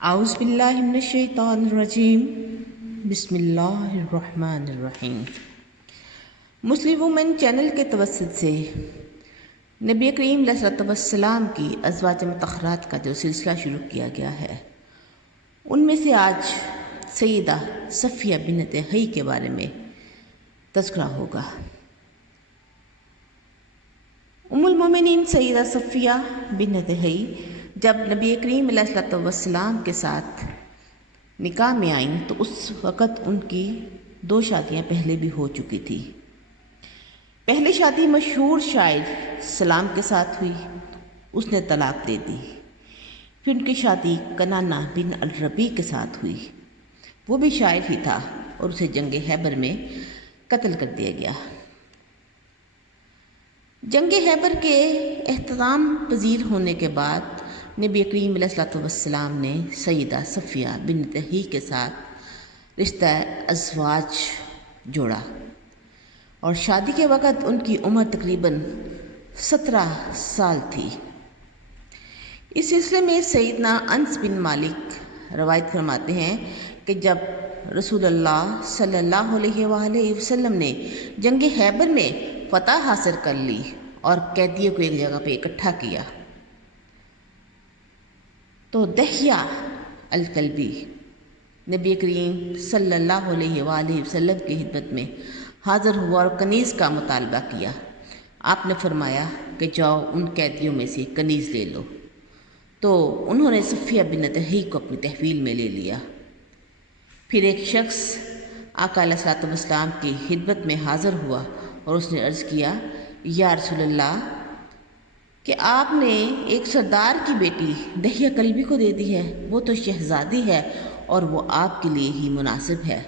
اعوذ باللہ من الشیطان الرجیم بسم اللہ الرحمن الرحیم۔ مسلم وومن چینل کے توسط سے نبی کریم علیہ الصلوۃ والسلام کی ازواج مطہرات کا جو سلسلہ شروع کیا گیا ہے، ان میں سے آج سیدہ صفیہ بنت حی کے بارے میں تذکرہ ہوگا۔ ام المومنین سیدہ صفیہ بنت حی جب نبی کریم علیہ الصلوۃ والسلام کے ساتھ نکاح میں آئیں تو اس وقت ان کی 2 شادیاں پہلے بھی ہو چکی تھی۔ پہلی شادی مشہور شاعر سلام کے ساتھ ہوئی، اس نے طلاق دے دی۔ پھر ان کی شادی کنانہ بن الربیع کے ساتھ ہوئی، وہ بھی شاعر ہی تھا اور اسے جنگ خیبر میں قتل کر دیا گیا۔ جنگ خیبر کے اختتام پذیر ہونے کے بعد نبی کریم علیہ الصلوۃ والسلام نے سیدہ صفیہ بنت حی کے ساتھ رشتہ ازواج جوڑا، اور شادی کے وقت ان کی عمر تقریباً 17 سال تھی۔ اس سلسلے میں سیدنا انس بن مالک روایت فرماتے ہیں کہ جب رسول اللہ صلی اللہ علیہ وآلہ وسلم نے جنگ خیبر میں فتح حاصل کر لی اور قیدیوں کو ایک جگہ پہ اکٹھا کیا تو دحیہ الکلبی نبی کریم صلی اللہ علیہ وآلہ وسلم کی خدمت میں حاضر ہوا اور کنیز کا مطالبہ کیا۔ آپ نے فرمایا کہ جاؤ ان قیدیوں میں سے کنیز لے لو، تو انہوں نے صفیہ بنت حی کو اپنی تحویل میں لے لیا۔ پھر ایک شخص آقا علیہ الصلوۃ والسلام کی خدمت میں حاضر ہوا اور اس نے عرض کیا، یا رسول اللہ، کہ آپ نے ایک سردار کی بیٹی دحیہ کلبی کو دے دی ہے، وہ تو شہزادی ہے اور وہ آپ کے لیے ہی مناسب ہے۔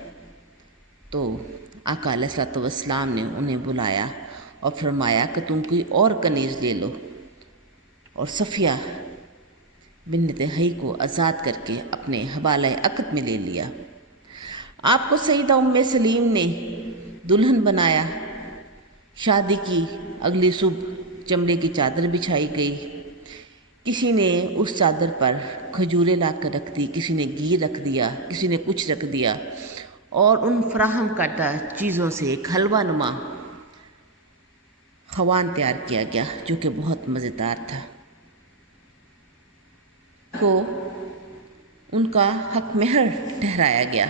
تو آقا علیہ الصلوۃ والسلام نے انہیں بلایا اور فرمایا کہ تم کوئی اور کنیز لے لو، اور صفیہ بنت حی کو آزاد کر کے اپنے حوالہ عقد میں لے لیا۔ آپ کو سیدہ ام سلیم نے دلہن بنایا۔ شادی کی اگلی صبح چمڑے کی چادر بچھائی گئی، کسی نے اس چادر پر کھجوریں لا کر رکھ دی، کسی نے گھی رکھ دیا، کسی نے کچھ رکھ دیا، اور ان فراہم کردہ چیزوں سے ایک حلوہ نما خوان تیار کیا گیا جو کہ بہت مزیدار تھا۔ کو ان کا حق مہر ٹھہرایا گیا،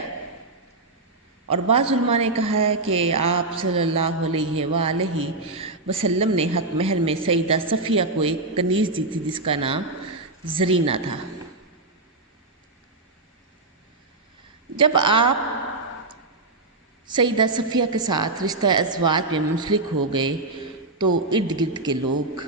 اور بعض علماء نے کہا ہے کہ آپ صلی اللہ علیہ وآلہ وسلم نے حق مہر میں سیدہ صفیہ کو ایک کنیز دی تھی جس کا نام زرینہ تھا۔ جب آپ سیدہ صفیہ کے ساتھ رشتہ ازواج میں منسلک ہو گئے تو ارد گرد کے لوگ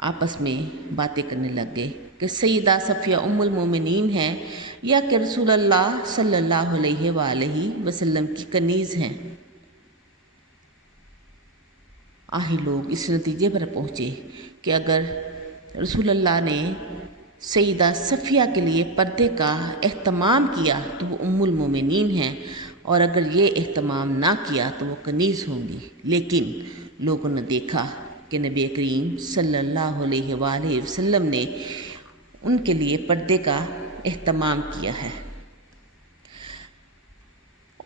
آپس میں باتیں کرنے لگ گئے کہ سیدہ صفیہ ام المومنین ہیں یا کہ رسول اللہ صلی اللہ علیہ وآلہ وسلم کی کنیز ہیں۔ آہی لوگ اس نتیجے پر پہنچے کہ اگر رسول اللہ نے سیدہ صفیہ کے لیے پردے کا اہتمام کیا تو وہ ام المومنین ہیں، اور اگر یہ اہتمام نہ کیا تو وہ کنیز ہوں گی۔ لیکن لوگوں نے دیکھا کہ نبی کریم صلی اللہ علیہ وآلہ وسلم نے ان کے لیے پردے کا اہتمام کیا ہے،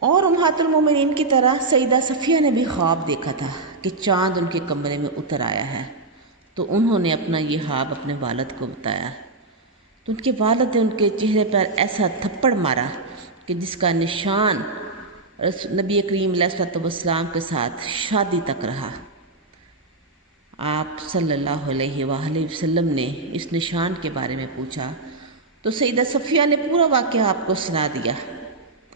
اور امہات المومنین کی طرح سیدہ صفیہ نے بھی خواب دیکھا تھا کہ چاند ان کے کمرے میں اتر آیا ہے، تو انہوں نے اپنا یہ خواب اپنے والد کو بتایا، تو ان کے والد نے ان کے چہرے پر ایسا تھپڑ مارا کہ جس کا نشان نبی کریم علیہ الصلوۃ والسلام کے ساتھ شادی تک رہا۔ آپ صلی اللہ علیہ وآلہ وسلم نے اس نشان کے بارے میں پوچھا تو سیدہ صفیہ نے پورا واقعہ آپ کو سنا دیا۔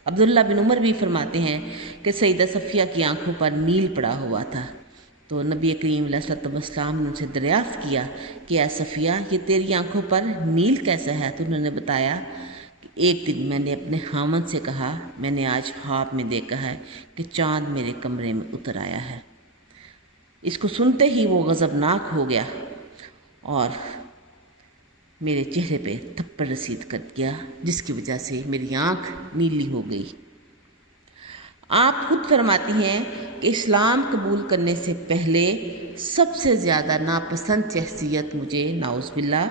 عبداللہ بن عمر بھی فرماتے ہیں کہ سیدہ صفیہ کی آنکھوں پر نیل پڑا ہوا تھا، تو نبی کریم علیہ الصلوۃ والسلام نے ان سے دریافت کیا کہ اے صفیہ، یہ تیری آنکھوں پر نیل کیسا ہے؟ تو انہوں نے بتایا کہ ایک دن میں نے اپنے خامند سے کہا، میں نے آج خواب میں دیکھا ہے کہ چاند میرے کمرے میں اتر آیا ہے۔ اس کو سنتے ہی وہ غضبناک ہو گیا اور میرے چہرے پہ تھپڑ رسید کر گیا، جس کی وجہ سے میری آنکھ نیلی ہو گئی۔ آپ خود فرماتی ہیں کہ اسلام قبول کرنے سے پہلے سب سے زیادہ ناپسند شخصیت مجھے نعوذ باللہ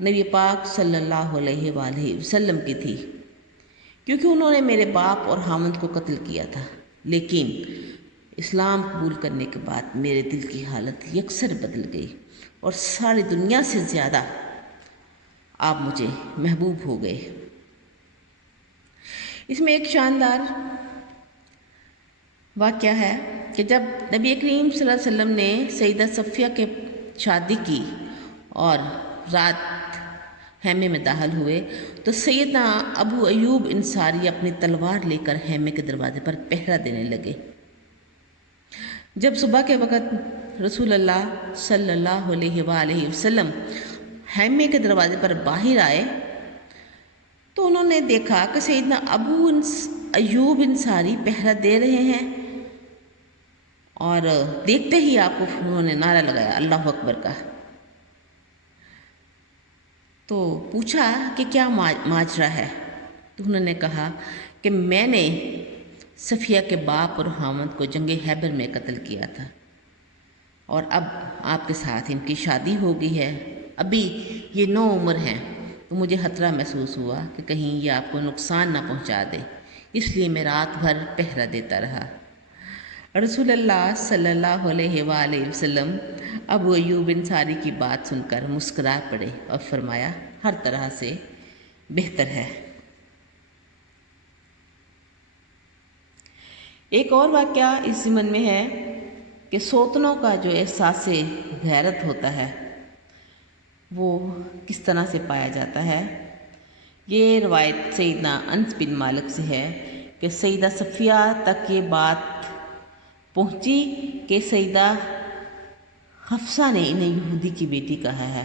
نبی پاک صلی اللہ علیہ وآلہ وسلم کی تھی، کیونکہ انہوں نے میرے باپ اور خاوند کو قتل کیا تھا، لیکن اسلام قبول کرنے کے بعد میرے دل کی حالت یکسر بدل گئی اور ساری دنیا سے زیادہ آپ مجھے محبوب ہو گئے۔ اس میں ایک شاندار واقعہ ہے کہ جب نبی کریم صلی اللہ علیہ وسلم نے سیدہ صفیہ کے شادی کی اور رات خیمے میں داخل ہوئے تو سیدنا ابو ایوب انصاری اپنی تلوار لے کر خیمے کے دروازے پر پہرا دینے لگے۔ جب صبح کے وقت رسول اللہ صلی اللہ علیہ وآلہ وسلم خیمے کے دروازے پر باہر آئے تو انہوں نے دیکھا کہ سیدنا ابو ایوب انصاری پہرا دے رہے ہیں، اور دیکھتے ہی آپ کو انہوں نے نعرہ لگایا اللہ اکبر کا۔ تو پوچھا کہ کیا ماجرا ہے؟ تو انہوں نے کہا کہ میں نے صفیہ کے باپ اور خاوند کو جنگ خیبر میں قتل کیا تھا، اور اب آپ کے ساتھ ان کی شادی ہو گئی ہے، ابھی یہ نو عمر ہیں، تو مجھے خطرہ محسوس ہوا کہ کہیں یہ آپ کو نقصان نہ پہنچا دے، اس لیے میں رات بھر پہرا دیتا رہا۔ رسول اللہ صلی اللہ علیہ وآلہ وسلم ابو ایوب انصاری کی بات سن کر مسکرا پڑے اور فرمایا ہر طرح سے بہتر ہے۔ ایک اور واقعہ اس ضمن میں ہے کہ سوتنوں کا جو احساس غیرت ہوتا ہے وہ کس طرح سے پایا جاتا ہے۔ یہ روایت سیدنا انس بن مالک سے ہے کہ سیدہ صفیہ تک یہ بات پہنچی کہ سیدہ حفصہ نے انہیں یہودی کی بیٹی کہا ہے،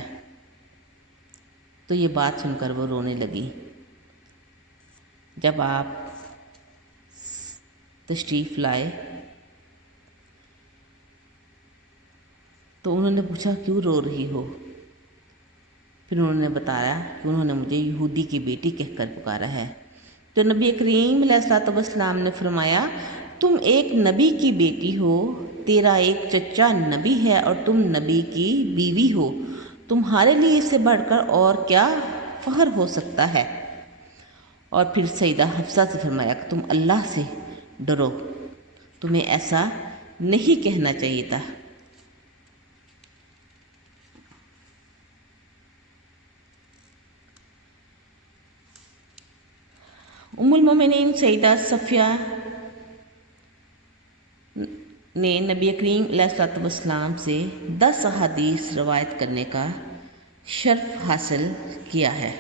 تو یہ بات سن کر وہ رونے لگی۔ جب آپ تشریف لائے تو انہوں نے پوچھا کیوں رو رہی ہو؟ پھر انہوں نے بتایا کہ انہوں نے مجھے یہودی کی بیٹی کہہ کر پکارا ہے۔ تو نبی کریم علیہ الصلوۃ والسلام نے فرمایا تم ایک نبی کی بیٹی ہو، تیرا ایک چچا نبی ہے اور تم نبی کی بیوی ہو، تمہارے لیے اس سے بڑھ کر اور کیا فخر ہو سکتا ہے؟ اور پھر سیدہ حفصہ سے فرمایا کہ تم اللہ سے ڈرو، تمہیں ایسا نہیں کہنا چاہیے تھا۔ ام المومنین سیدہ صفیہ نے نبی کریم علیہ الصلوۃ والسلام سے 10 احادیث روایت کرنے کا شرف حاصل کیا ہے۔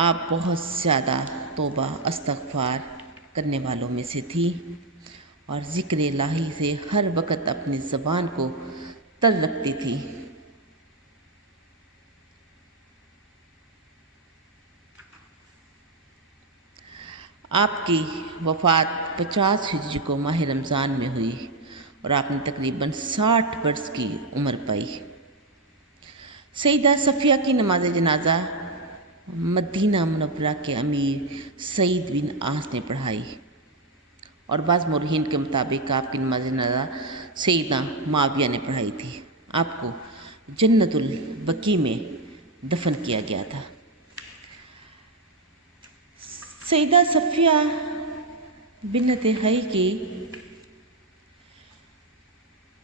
آپ بہت زیادہ توبہ استغفار کرنے والوں میں سے تھی اور ذکر الہی سے ہر وقت اپنی زبان کو تر رکھتی تھی۔ آپ کی وفات 50 ہجری کو ماہ رمضان میں ہوئی اور آپ نے تقریباً 60 برس کی عمر پائی۔ سیدہ صفیہ کی نماز جنازہ مدینہ منورہ کے امیر سعید بن عاص نے پڑھائی، اور بعض مورخین کے مطابق آپ کی نماز جنازہ سیدہ معاویہ نے پڑھائی تھی۔ آپ کو جنت البقیع میں دفن کیا گیا تھا۔ سیدہ صفیہ بنت حی کی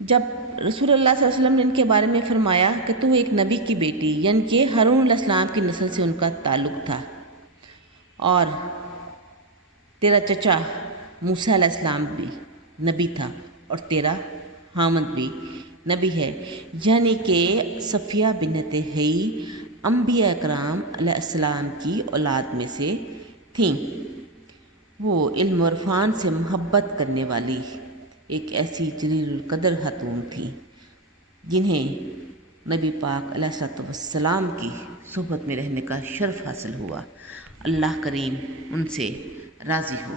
جب رسول اللہ صلی اللہ علیہ وسلم نے ان کے بارے میں فرمایا کہ تو ایک نبی کی بیٹی، یعنی کہ ہارون علیہ السلام کی نسل سے ان کا تعلق تھا، اور تیرا چچا موسیٰ علیہ السلام بھی نبی تھا اور تیرا خاوند بھی نبی ہے، یعنی کہ صفیہ بنت حی انبیاء اکرام علیہ السلام کی اولاد میں سے تھیں۔ وہ علم و عرفان سے محبت کرنے والی ایک ایسی جلیل القدر خاتون تھیں جنہیں نبی پاک علیہ الصلوۃ والسلام کی صحبت میں رہنے کا شرف حاصل ہوا۔ اللہ کریم ان سے راضی ہو۔